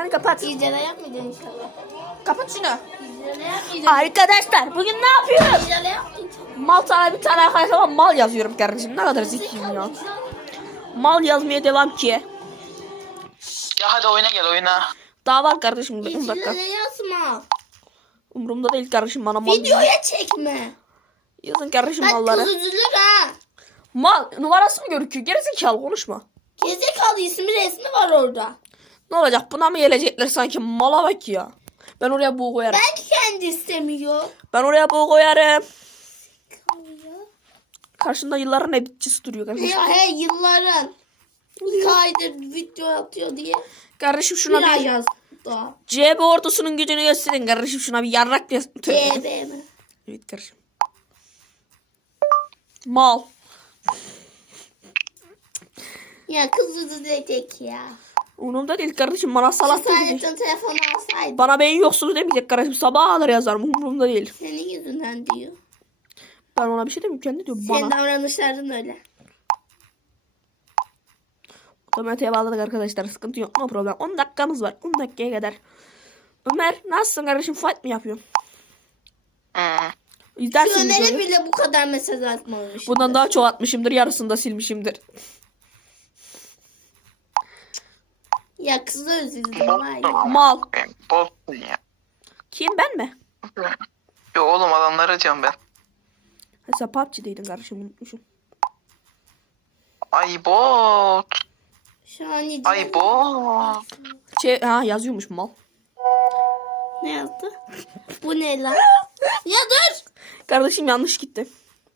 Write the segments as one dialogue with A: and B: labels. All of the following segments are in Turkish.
A: Ekranı kapat.
B: İzleme yapmayacaksın inşallah.
A: Kapat şunu.
B: İzleme yapmayacaksın.
A: Arkadaşlar bugün ne yapıyoruz?
B: İzleme yapmayacaksın.
A: Mal sana bir tane arkadaşlar mal yazıyorum kardeşim. Ne kadar zekiyim ya. Mal yazmaya devam ki.
C: Ya hadi oyuna gel oyuna.
A: Daha var kardeşim 10 dakika.
B: İzleme yazma.
A: Umurumda değil kardeşim bana mal.
B: Videoya çekme.
A: Yazın kardeşim
B: Bak
A: malları.
B: kız üzülür ha.
A: Mal numarası mı görüküyor? Gerizekalı konuşma.
B: Gezekalı ismi resmi var orada.
A: Ne olacak? Buna mı gelecekler sanki? Mala bak ya. Ben oraya buğu koyarım.
B: Belki kendi istemiyor.
A: Ben oraya buğu koyarım. Karşında yılların editçisi duruyor kardeşim.
B: Ya he yılların. 2 aydır video atıyor diye.
A: Kardeşim şuna
B: Bir ay
A: bir
B: yazdı daha.
A: CB ordusunun gücünü gösterin kardeşim. Şuna bir yarrak yaz.
B: CB mi?
A: Evet kardeşim. Mal.
B: Ya kız üzülecek ya.
A: Umurumda değil kardeşim. Bana salak demeyecek.
B: Saadet'in telefonu alsaydı.
A: Bana beyin yoksulu demeyecek kardeşim. Sabaha kadar yazarım. Umurumda değil.
B: Senin yüzünden diyor.
A: Ben ona bir şey demiyorum. Kendi diyor
B: Senin
A: bana.
B: davranışların öyle.
A: Otomatiğe bağladık arkadaşlar. Sıkıntı yok. No problem. 10 dakikamız var. 10 dakikaya kadar. Ömer nasılsın kardeşim? Fight mi yapıyorsun?
B: Şu
A: İzlersin
B: Ömer'e
A: videoyu.
B: bile bu kadar mesaj atmamış.
A: Bundan daha çok atmışımdır. Yarısını da silmişimdir.
B: Ya kızı üzüldüm var ya.
A: Mal.
C: Bot ya.
A: Kim ben mi?
C: Yo oğlum adamları diyorum ben.
A: Ha, sen PUBG'deydin kardeşim. Unutmuşum.
C: Ay bot.
B: Şu an hiç
C: Ay bot.
A: Yazıyormuş mal.
B: ne yazdı? Bu ne lan? Ya dur.
A: Kardeşim yanlış gitti.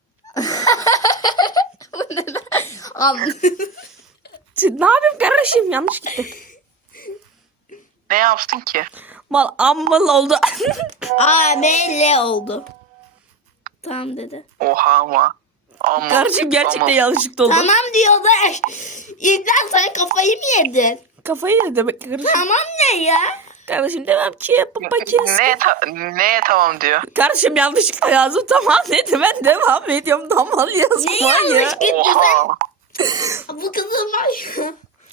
B: Bu ne lan? Al.
A: Ne yapayım kardeşim? Yanlış gitti.
C: Ne yaptın ki?
A: Mal ammal oldu.
B: AML oldu. Tamam dedi.
C: Oha ama. Ama.
A: Kardeşim gerçekten
C: ama.
A: yanlışlıkla oldu.
B: Tamam diyor da. İlden sen kafayı mı yedin?
A: Kafayı yedi demek kardeşim.
B: Tamam ne ya?
A: Kardeşim demem ki baba kes.
C: Ne tamam diyor.
A: Kardeşim yanlışlıkla yazdım tamam dedi. Ben devam ediyorum. Tamam yazma
B: Ne
A: ya.
B: yanlış gitti
C: Oha.
B: sen? Bu kızın var ya.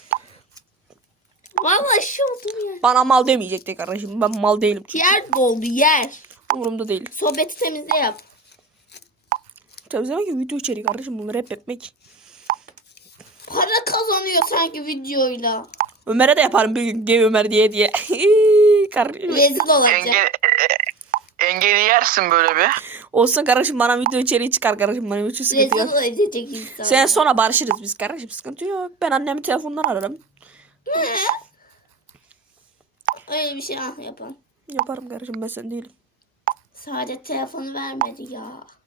B: Vallahi şu oldum ya.
A: Bana mal demeyecekti kardeşim. Ben mal değilim.
B: Yer doldu yer.
A: Umurumda değil.
B: Sohbeti temizle yap.
A: Temizlemek ki video içeriği kardeşim. Bunları hep etmek.
B: Para kazanıyor sanki videoyla.
A: Ömer'e de yaparım bir gün. Gay Ömer diye. Kardeşim.
B: Rezil olacak.
C: Engeli yersin böyle bir.
A: Olsun kardeşim bana video içeriği çıkar kardeşim. Bana hiç sıkıntı yok.
B: Rezil edecek insan.
A: Sen sonra barışırız biz kardeşim. Sıkıntı yok. Ben annemi telefondan ararım.
B: Ne? Öyle bir şey yapan.
A: Yaparım kardeşim ben sen değilim.
B: Saadet telefonu vermedi ya.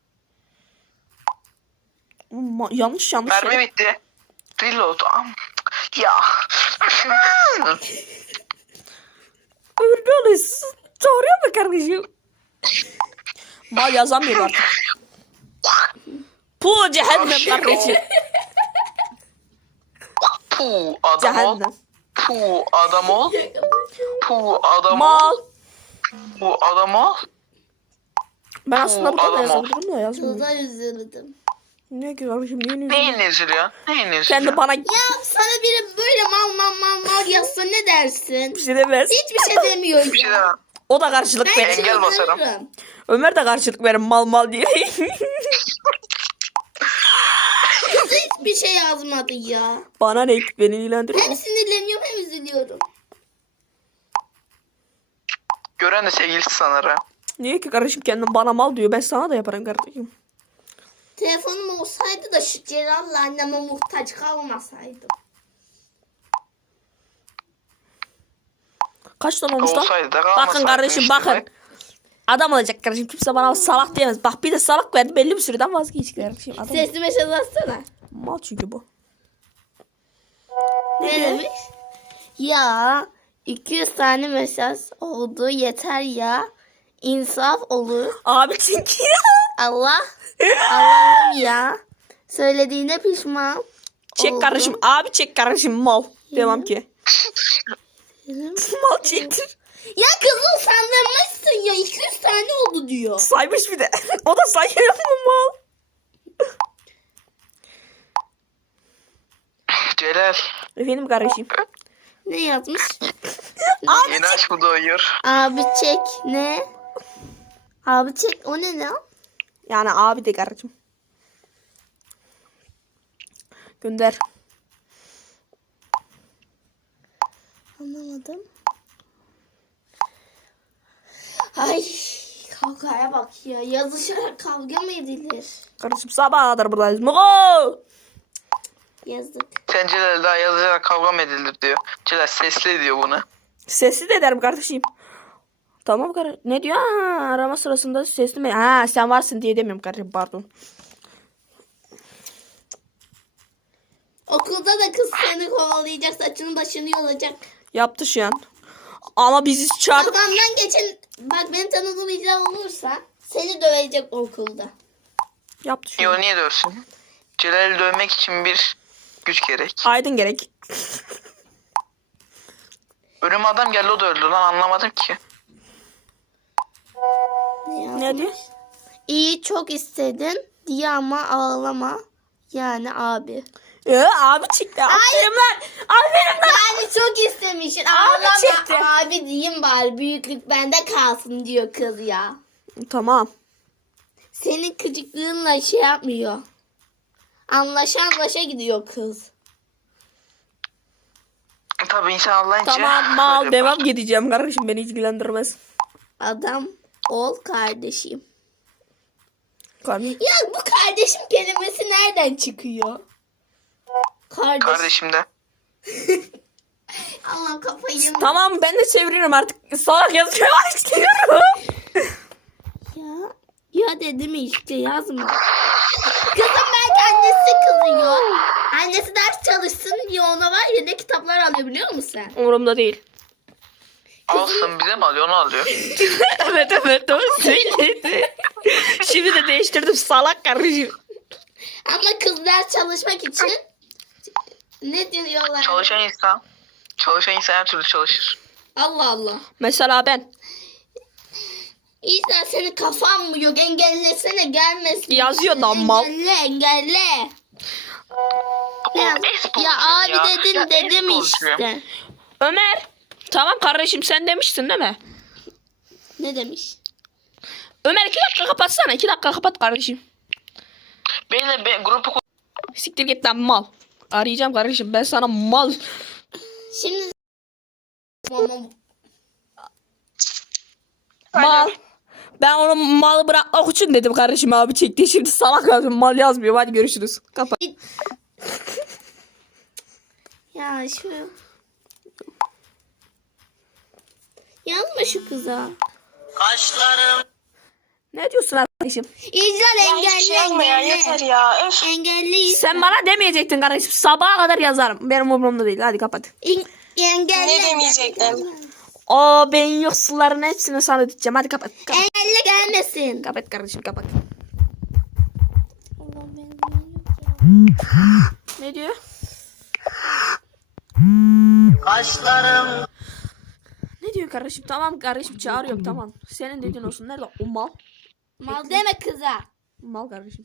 A: Yanlış.
C: Mermi bitti. Reload. Ya.
A: Ömür böyle soruyor mu kardeşim? Mal yazamıyor artık. Puh cehennem kardeşim.
C: Puh adam ol.
A: Cehennem.
C: Puh adam ol. Puh adam ol.
A: Mal.
C: Puh adam ol.
A: Ben aslında burada da
C: adam ol.
A: yazabilirim da yazmıyorum.
B: Kıza üzüldüm.
A: Ne ki kardeşim niye üzülüyorsun?
C: Neyin üzülüyor? Neyin üzülüyor?
A: Kendi bana
B: Ya sana biri böyle mal yazsa ne dersin?
A: bir şey demez.
B: Hiçbir şey demiyor
C: Bir şey
B: ya.
C: demem.
A: O da karşılık
B: Ben
A: verir.
C: Engel basarım.
B: çıldırırım.
A: Ömer de karşılık verir mal diye.
B: Kız hiçbir şey yazmadı ya.
A: Bana ne beni ilgilendiriyor.
B: Hem sinirleniyorum hem üzülüyorum.
C: Gören de sevgilisi sanır ha.
A: Niye ki kardeşim kendin bana mal diyor. Ben sana da yaparım kardeşim.
B: Telefonum olsaydı da şu Celal'la anneme muhtaç kalmasaydım.
A: Kaç tane olmuş lan?
C: Olsaydı da
A: Bakın
C: kalmasaydı
A: kardeşim
C: işte.
A: bakın. Adam olacak kardeşim. Kimse bana salak diyemez. Bak bir de salak verdi. Belli bir süreden vazgeç kardeşim. Adam
B: Sesli mesaj atsana.
A: mal çünkü bu.
B: Ne demiş? Ya 200 tane mesaj oldu yeter ya. İnsaf olur.
A: Abi çünkü
B: Allah'ım ya. Söylediğine pişman.
A: çek
B: oldum.
A: kardeşim. Abi çek kardeşim mal. Devam ki. Mal çektir.
B: Ya kızım sandırmışsın ya 200 tane oldu diyor.
A: Saymış bir de. O da sayıyor mu mal?
C: Celal.
A: Efendim kardeşim.
B: Ne yazmış?
C: Yeni aşk bu doğuyor.
B: Abi çek ne? Abi çek o ne lan?
A: Yani abi de kardeşim. Gönder.
B: Anlamadım. Ay kavgaya bak ya. Yazışarak kavga mı edilir?
A: Kardeşim sabaha kadar buradayız. Mugo!
B: Yazık.
C: Sen Celal daha yazarak kavga mı edilir diyor. Celal sesli diyor bunu.
A: Sesli de ederim kardeşim. Tamam kardeşim. Ne diyor? Ha, arama sırasında sesli mi? Ha sen varsın diye demiyorum kardeşim pardon.
B: Okulda da kız seni kovalayacak, saçını başını yolacak.
A: Yaptı şu an. Ama bizi çağır.
B: Kafamdan geçen, bak beni tanımayacak olursa seni dövecek okulda.
A: Yaptı şu an.
C: Yo niye dövsün? Celal'i dövmek için bir güç gerek.
A: Aydın gerek.
C: Ölüm adam geldi o da öldü lan anlamadım ki.
A: Ne diyor?
B: İyi çok istedin diye ama ağlama. Yani abi.
A: Abi çıktı. Aferin lan. Aferin lan.
B: Yani çok istemişsin.
A: Abi çekti.
B: Ağlama abi diyeyim bari büyüklük bende kalsın diyor kız ya.
A: Tamam.
B: Senin gıcıklığınla şey yapmıyor. Anlaşa gidiyor kız.
C: Tabii insan anlayınca.
A: Tamam mal
C: öyle
A: devam gideceğim kardeşim beni ilgilendirmez.
B: Adam ol kardeşim.
A: Kardeşim.
B: Ya bu kardeşim kelimesi nereden çıkıyor?
C: Kardeşim de.
B: Allah kafayı yemiş.
A: Tamam ben de çeviririm artık. Salak yazmaya başlıyorum.
B: Ya dedim işte yazma. Kızım belki annesi kızıyor. Annesi ders çalışsın diye ona var ya ne kitaplar alıyor biliyor musun sen?
A: Umurumda değil.
C: Alsın bize mi alıyor onu alıyor.
A: evet doğru söyledi. Şimdi de değiştirdim salak kardeşim.
B: Ama kız ders çalışmak için ne diyorlar?
C: Çalışan insan her türlü çalışır.
B: Allah Allah.
A: Mesela ben.
B: İşte senin kafan mı yok? Engellesene gelmesin.
A: Yazıyor da mal.
B: Engelle.
C: O
B: Ya,
C: esporcuyum
B: ya abi
C: ya.
B: dedim
C: Ya
B: dedim
C: esporcuyum.
B: işte.
A: Ömer. Tamam kardeşim sen demiştin değil mi?
B: Ne demiş?
A: Ömer 2 dakika kapatsana. 2 dakika kapat kardeşim.
C: Ben grubu
A: Siktir git lan mal. Arayacağım kardeşim ben sana mal.
B: Şimdi
A: Mal. Ben onu malı bırakmak için dedim kardeşim abi çekti. Şimdi salak yazıyor mal yazmıyor. Hadi görüşürüz. Kapat.
B: ya şu yazma şu kıza.
A: Ne diyorsun kardeşim?
B: İcral engelle
C: yeter ya. Öf.
B: engelli.
A: Sen bana demeyecektin kardeşim. Sabaha kadar yazarım. Benim umurumda değil. Hadi kapat.
B: Engelle.
D: Ne demeyecektim?
A: O beyin yoksulların hepsini sana diyeceğim. Hadi kapat. Kapat,
B: Engelle gelmesin.
A: kapat kardeşim kapat. Ne diyor? Ne diyor kardeşim? Tamam kardeşim çağırıyorum tamam. Senin dediğin olsun. Nerede o mal?
B: Mal deme kıza.
A: Mal kardeşim.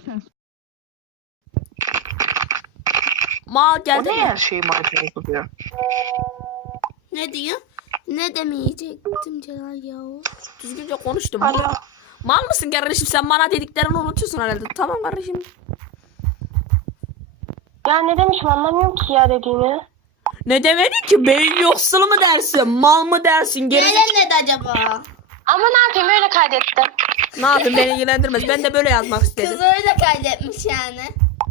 A: Mal
C: O
A: geldi
C: ne
A: mi?
C: her şeyi maçına yapıyor?
B: Ne diyor? Ne demeyecektim Celal ya.
A: Düzgünce konuştum. Mal mısın kardeşim? Sen bana dediklerini unutuyorsun herhalde. Tamam kardeşim.
D: Ya ne demişim anlamıyorum ki ya dediğini.
A: Ne demedin ki? Beyin yoksulu mu dersin? Mal mı dersin?
B: Nere
A: Gerizek...
B: ne de acaba?
D: Ama ne yapayım öyle kaydettim.
A: Ne yapayım beni ilgilendirmez. Ben de böyle yazmak istedim.
B: Kız öyle kaydetmiş yani.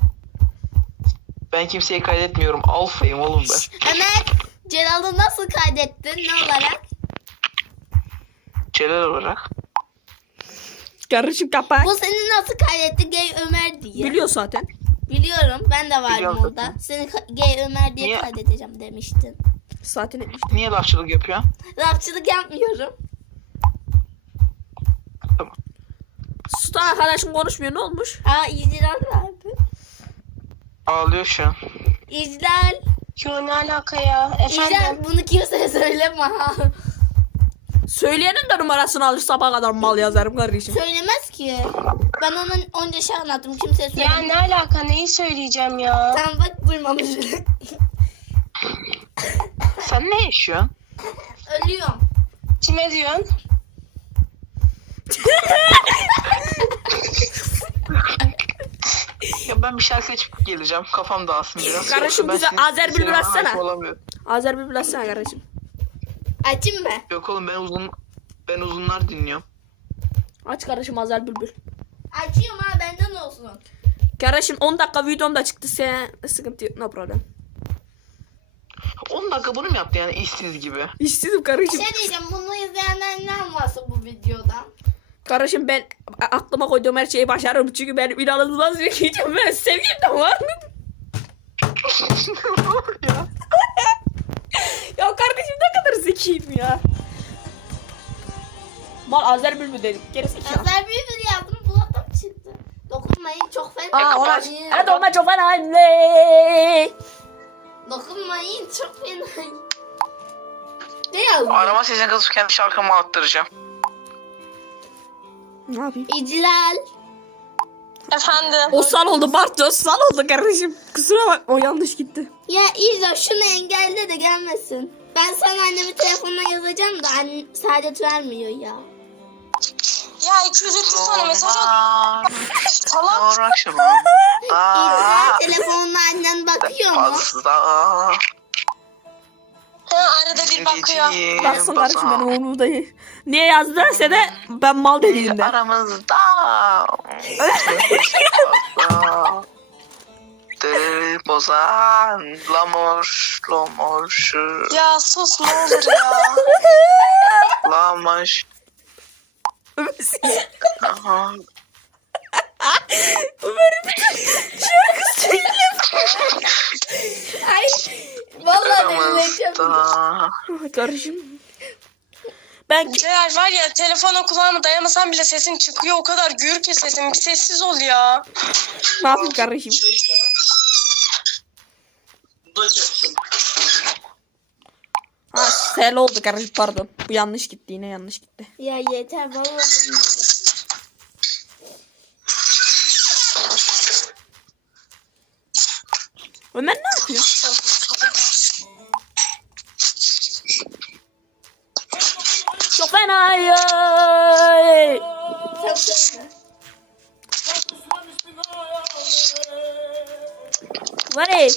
C: Ben kimseyi kaydetmiyorum. Alfayım oğlum ben.
B: Ömer Celal'ı nasıl kaydettin ne olarak?
C: Celal olarak.
A: Kardeşim kapat.
B: Bu seni nasıl kaydetti gay Ömer diye.
A: Biliyor zaten.
B: Biliyorum ben de vardım
C: Biliyorum
B: orada.
C: zaten.
B: Seni gay Ömer diye
C: Niye?
B: kaydedeceğim demiştin.
A: Zaten etmiş.
C: Niye lafçılık yapıyor?
B: Rapçılık yapmıyorum.
C: Tamam.
A: Susta arkadaşım konuşmuyor ne olmuş?
B: Aa İclal vardı.
C: Ağlıyor şu an.
B: İclal.
D: Yo ne alaka ya?
B: İclal
D: Efendim?
B: bunu kimseye söyleme ha.
A: Söyleyenin de numarasını alır sabah kadar mal yazarım kardeşim.
B: Söylemez ki. Ben ona onca şey anlattım kimseye
D: Ya
B: söylemem.
D: ne alaka neyi söyleyeceğim ya?
B: Tamam bak duymamış.
C: Sen ne yaşıyorsun?
B: Ölüyorum.
D: Kime diyorsun?
C: Ya ben bir şarkı açıp geleceğim. Kafam dağılsın biraz.
A: Kardeşim,
C: Yoksa ben
A: bize
C: senin
A: Azer Bülbül
C: seslerine
A: açsana.
C: hakim olamıyorum.
A: Azer Bülbül açsana kardeşim.
B: Açayım mı?
C: Yok oğlum ben uzunlar dinliyorum.
A: Aç kardeşim Azer Bülbül.
B: Açıyorum ha, benden olsun.
A: Kardeşim 10 dakika videom da çıktı. Sen sıkıntı yok. No problem.
C: 10 dakika bunu mu yaptı yani işsiz gibi?
A: İşsizim kardeşim.
B: Şey diyeceğim, bunu izleyenler ne anlarsın bu videodan?
A: Kardeşim ben aklıma koyduğum her şeyi başarırım. Çünkü benim inanılmaz bir gideceğim. Ben sevgim de var.
C: ya.
A: Ya kardeşim ne kadar zekiyim ya. Mal Azer Bülbül dedik. Gerisi iki ya.
B: Azer Bülbül yazdım, bu adam çıktı. Dokunmayın, çok fena.
A: Aa ona.
B: Dokunmayın.
A: Evet ona çok fena anne.
B: Dokunmayın, çok fena. Ne yazdın?
C: Arama sesini kızıp kendi şarkımı attıracağım.
A: Ne yapayım?
B: İclal.
D: Efendim.
A: O sal oldu Bartos. Sal oldu kardeşim. Kusura bak o yanlış gitti.
B: Ya İclal, şunu engelle de gelmesin. Ben sana annemin telefonuna yazacağım da Saadet vermiyor ya.
D: Ya 200-300 tane mesaj at. Salak.
C: Sonra akşam.
B: İclal, telefonuna annen bakıyor mu?
C: Fazla.
D: Ha, arada bir bakıyor.
A: Baksın kardeşim benim onu da. Niye yazdı derse de ben mal dediğimde.
C: Aramızda. Deli bozan. Lamoş. Lomoş.
D: Ya sus ne olur ya.
C: Lamoş. Aha.
B: Ay, vallahi dinleyeceğim.
C: Aramızda.
A: Kardeşim. Ben
D: Celal var ya telefona kulağıma dayamasam bile sesin çıkıyor. O kadar gür ki sesin. Bir sessiz ol ya.
A: ne yapayım kardeşim? Ha sel oldu kardeşim pardon. Bu yanlış gitti yine yanlış gitti.
B: Ya yeter, vallahi bilmiyorum.
A: Ömer ne yapıyor? Çok fena ay.
B: Sen söyle.
A: Vay.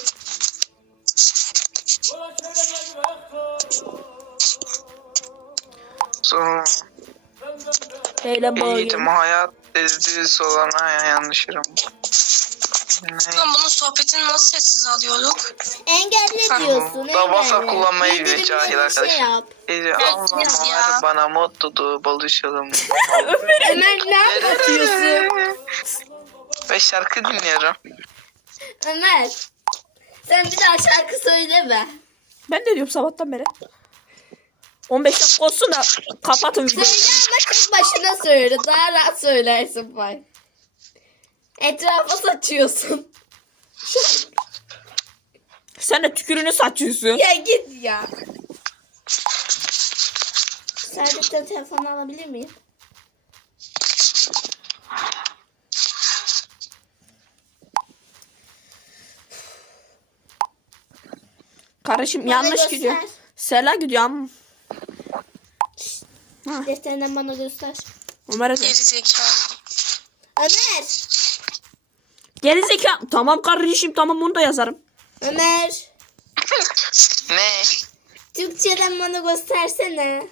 C: Sonra
A: Eylem
C: eğitim
A: bağlı.
C: hayat düz olana yanlışırım.
D: Lan bunun sohbetini nasıl sessiz alıyorduk?
B: Engelle diyorsun.
C: Da WhatsApp
B: engelle.
C: kullanmayı biliyor
B: Bildirimleri
C: cahil
B: bir
C: arkadaş.
B: Şey yap.
C: Allah'ım
D: ya.
C: var bana mutluluğu buluşalım.
B: Ömer ne yapıyorsun?
C: Ve şarkı dinliyorum.
B: Ömer. Sen bir daha şarkı söyleme.
A: Ben de diyorum sabahtan beri. 15 dakika olsun da kapatın videoyu.
B: Söyle ama tek başına söyle. Daha rahat söylersin bak. Etrafa saçıyorsun.
A: Sen de tükürüğünü saçıyorsun.
B: Ya git ya. Saadet'ten telefonu alabilir miyim?
A: Kardeşim
B: Bana
A: yanlış
B: göster.
A: gidiyor. Sela gidiyor ama.
B: Defterinden bana göster.
A: Ömer'e de.
D: Gerizekalı.
B: Ömer.
A: Gerizekalı. Tamam kardeşim tamam bunu da yazarım.
B: Ömer.
C: Ne?
B: Türkçeden bana göstersene.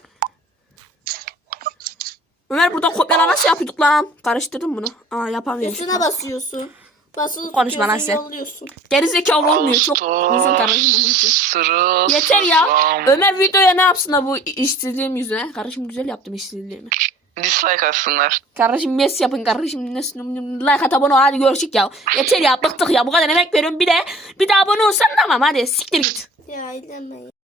A: Ömer burada kopyala nasıl yapıyorduk lan? Karıştırdım bunu. Aa yapamıyorum.
B: Üstüne basıyorsun. Basılı
A: Konuşma lan
B: tutuyorsun,
A: sen.
B: yolluyorsun.
A: Gerizekalı olmuyor. Çok uzun kardeşim bunun için.
C: Sırılsıklam.
A: Yeter ya. Ömer videoya ne yapsın da bu işsizliğim yüzüne? Kardeşim güzel yaptım işsizliğimi.
C: Dislike atsınlar.
A: Kardeşim mes yapın kardeşim. Like at abone ol hadi görüşük ya. Yeter ya bıktık ya bu kadar emek veriyorum bir de abone olsan tamam hadi siktir git.
B: Ya eylemeyin.